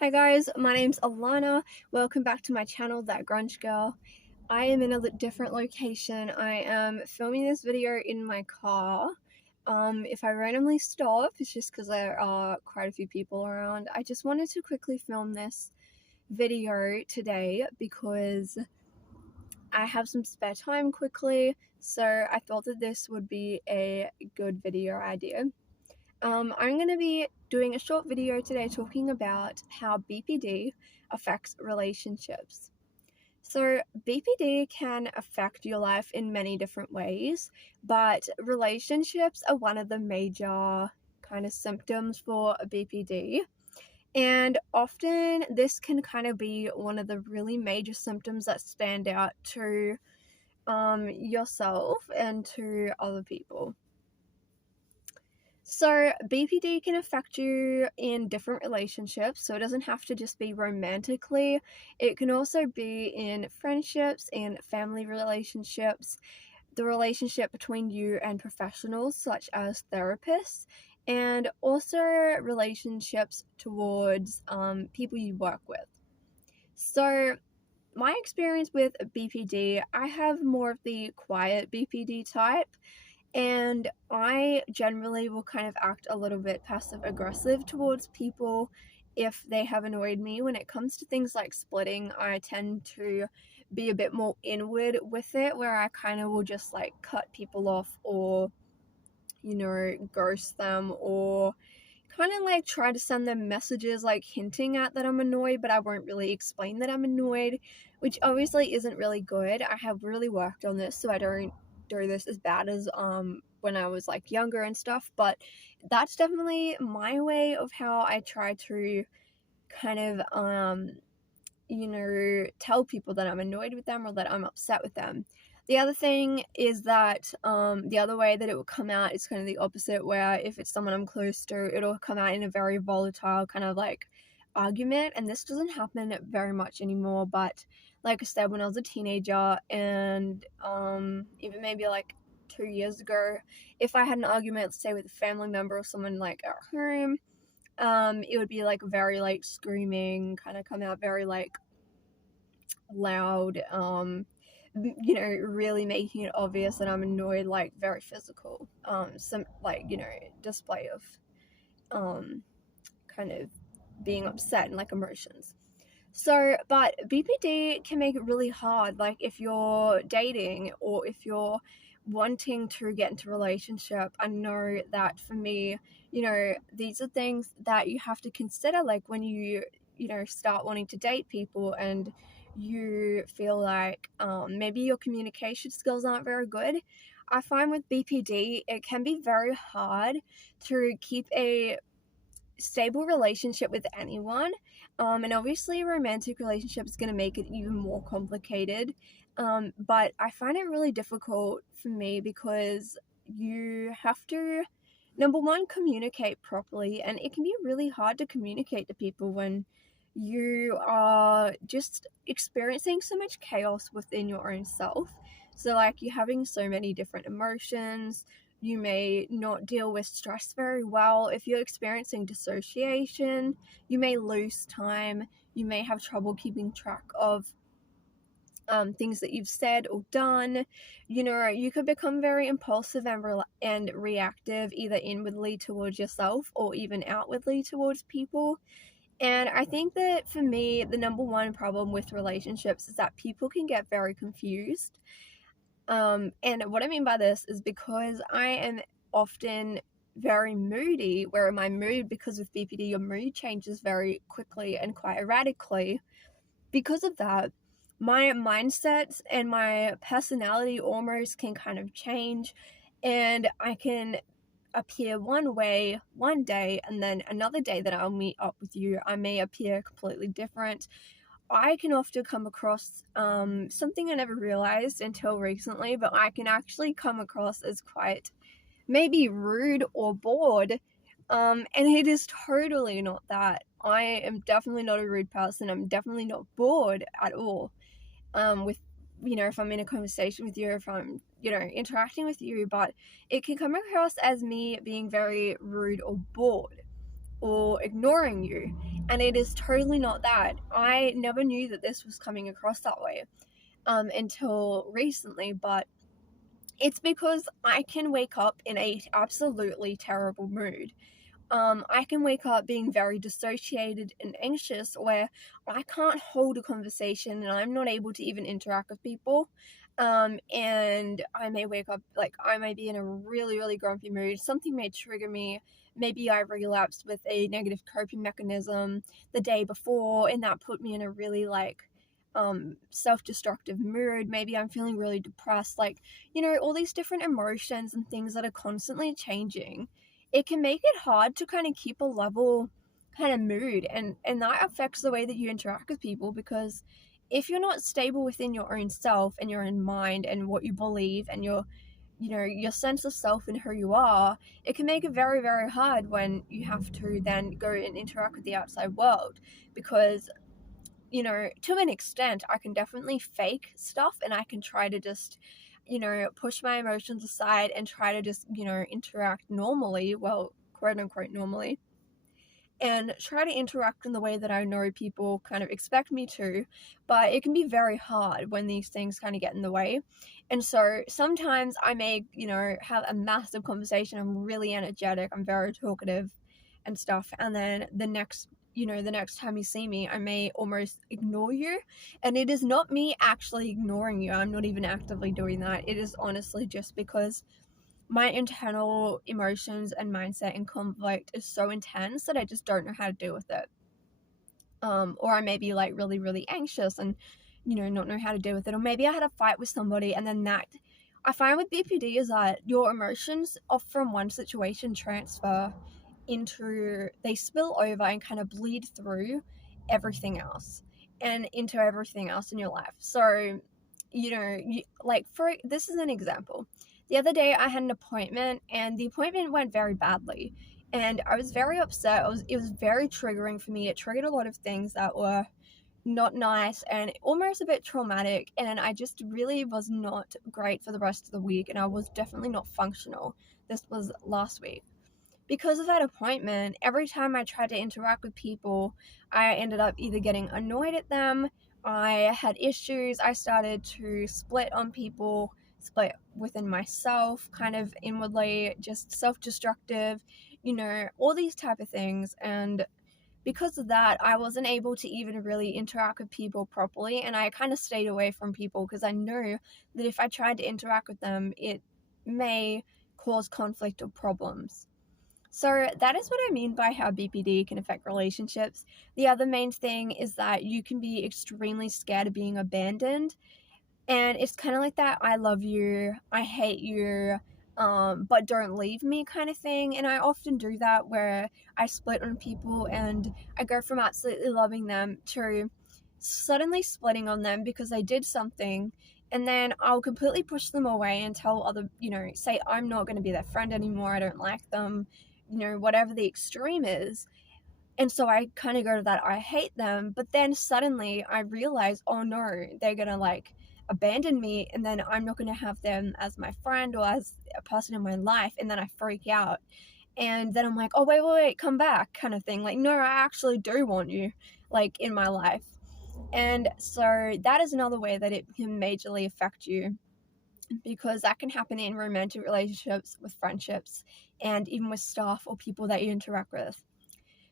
Hi guys, my name's Alana. Welcome back to my channel, That Grunge Girl. I am in a different location. I am filming this video in my car. If I randomly stop, it's just because there are quite a few people around. I just wanted to quickly film this video today because I have some spare time quickly, so I thought that this would be a good video idea. I'm going to be doing a short video today talking about how BPD affects relationships. So, BPD can affect your life in many different ways, but relationships are one of the major kind of symptoms for BPD. And often this can kind of be one of the really major symptoms that stand out to yourself and to other people. So, BPD can affect you in different relationships, so it doesn't have to just be romantically. It can also be in friendships and family relationships, the relationship between you and professionals, such as therapists, and also relationships towards people you work with. So, my experience with BPD, I have more of the quiet BPD type. And I generally will kind of act a little bit passive aggressive towards people if they have annoyed me. When it comes to things like splitting, I tend to be a bit more inward with it, where I kind of will just like cut people off or, ghost them, or kind of like try to send them messages like hinting at that I'm annoyed, but I won't really explain that I'm annoyed, which obviously isn't really good. I have really worked on this so I don't do this as bad as when I was like younger and stuff, but that's definitely my way of how I try to kind of tell people that I'm annoyed with them or that I'm upset with them. The other thing is that the other way that it will come out is kind of the opposite, where if it's someone I'm close to, it'll come out in a very volatile kind of like argument. And this doesn't happen very much anymore, but like I said, when I was a teenager and even maybe like 2 years ago, if I had an argument, say with a family member or someone like at home, it would be like very like screaming, kind of come out very like loud, really making it obvious that I'm annoyed, like very physical, some like, display of kind of being upset and like emotions. So, but BPD can make it really hard, like if you're dating or if you're wanting to get into a relationship. I know that for me, these are things that you have to consider, like when you start wanting to date people and you feel like maybe your communication skills aren't very good. I find with BPD, it can be very hard to keep a stable relationship with anyone, and obviously a romantic relationship is going to make it even more complicated, but I find it really difficult for me because you have to, number one, communicate properly, and it can be really hard to communicate to people when you are just experiencing so much chaos within your own self. So like you're having so many different emotions, you may not deal with stress very well. If you're experiencing dissociation, you may lose time. You may have trouble keeping track of things that you've said or done. You could become very impulsive and reactive, either inwardly towards yourself or even outwardly towards people. And I think that for me, the number one problem with relationships is that people can get very confused. And what I mean by this is because I am often very moody, where my mood, because with BPD, your mood changes very quickly and quite erratically. Because of that, my mindsets and my personality almost can kind of change, and I can appear one way one day, and then another day that I'll meet up with you, I may appear completely different. I can often come across something I never realized until recently, but I can actually come across as quite maybe rude or bored, and it is totally not that. I am definitely not a rude person. I'm definitely not bored at all. With if I'm in a conversation with you, if I'm interacting with you, but it can come across as me being very rude or bored. or ignoring you. And it is totally not that. I never knew that this was coming across that way until recently, but it's because I can wake up in a absolutely terrible mood. I can wake up being very dissociated and anxious where I can't hold a conversation and I'm not able to even interact with people. And I may wake up, like, I may be in a really, really grumpy mood. Something may trigger me. Maybe I relapsed with a negative coping mechanism the day before, and that put me in a really, like, self-destructive mood. Maybe I'm feeling really depressed. Like, all these different emotions and things that are constantly changing, it can make it hard to kind of keep a level kind of mood, and that affects the way that you interact with people, because if you're not stable within your own self and your own mind and what you believe and your sense of self and who you are, it can make it very, very hard when you have to then go and interact with the outside world. Because to an extent, I can definitely fake stuff and I can try to just, push my emotions aside and try to just, interact normally, well, quote unquote normally, and try to interact in the way that I know people kind of expect me to. But it can be very hard when these things kind of get in the way. And so sometimes I may, have a massive conversation. I'm really energetic, I'm very talkative and stuff. And then the next time you see me, I may almost ignore you. And it is not me actually ignoring you. I'm not even actively doing that. It is honestly just because my internal emotions and mindset and conflict is so intense that I just don't know how to deal with it. Or I may be like really, really anxious and, not know how to deal with it. Or maybe I had a fight with somebody, and then that I find with BPD is that your emotions off from one situation transfer into, they spill over and kind of bleed through everything else and into everything else in your life. So, like, for this is an example. The other day I had an appointment and the appointment went very badly, and I was very upset. It was very triggering for me. It triggered a lot of things that were not nice and almost a bit traumatic, and I just really was not great for the rest of the week, and I was definitely not functional. This was last week. Because of that appointment, every time I tried to interact with people, I ended up either getting annoyed at them, I had issues, I started to split on people, split within myself, kind of inwardly, just self-destructive, all these type of things. And because of that, I wasn't able to even really interact with people properly, and I kind of stayed away from people because I knew that if I tried to interact with them, it may cause conflict or problems. So that is what I mean by how BPD can affect relationships. The other main thing is that you can be extremely scared of being abandoned. And it's kind of like that I love you, I hate you, but don't leave me kind of thing. And I often do that where I split on people and I go from absolutely loving them to suddenly splitting on them because they did something. And then I'll completely push them away and tell other, say I'm not going to be their friend anymore, I don't like them, whatever the extreme is. And so I kind of go to that I hate them, but then suddenly I realize, oh no, they're going to like abandon me, and then I'm not going to have them as my friend or as a person in my life, and then I freak out. And then I'm like, oh wait, come back kind of thing. Like, no, I actually do want you like in my life. And so that is another way that it can majorly affect you, because that can happen in romantic relationships, with friendships, and even with staff or people that you interact with.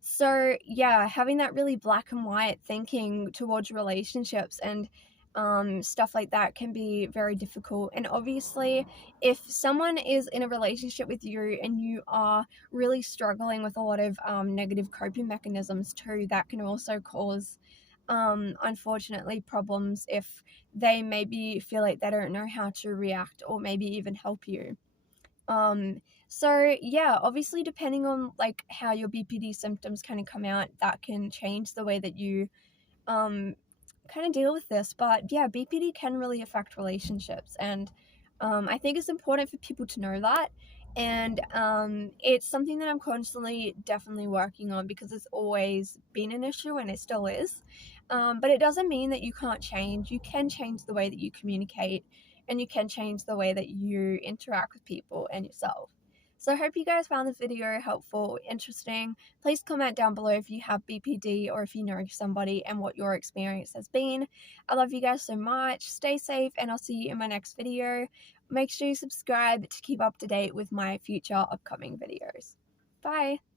So yeah, having that really black and white thinking towards relationships and stuff like that can be very difficult. And obviously, if someone is in a relationship with you and you are really struggling with a lot of negative coping mechanisms too, that can also cause unfortunately problems if they maybe feel like they don't know how to react or maybe even help you. So yeah, obviously depending on like how your BPD symptoms kind of come out, that can change the way that you um kind of deal with this. But yeah, BPD can really affect relationships, and I think it's important for people to know that. And it's something that I'm constantly definitely working on, because it's always been an issue and it still is. But it doesn't mean that you can't change. You can change the way that you communicate, and you can change the way that you interact with people and yourself. So I hope you guys found the video helpful, interesting. Please comment down below if you have BPD or if you know somebody and what your experience has been. I love you guys so much. Stay safe, and I'll see you in my next video. Make sure you subscribe to keep up to date with my future upcoming videos. Bye!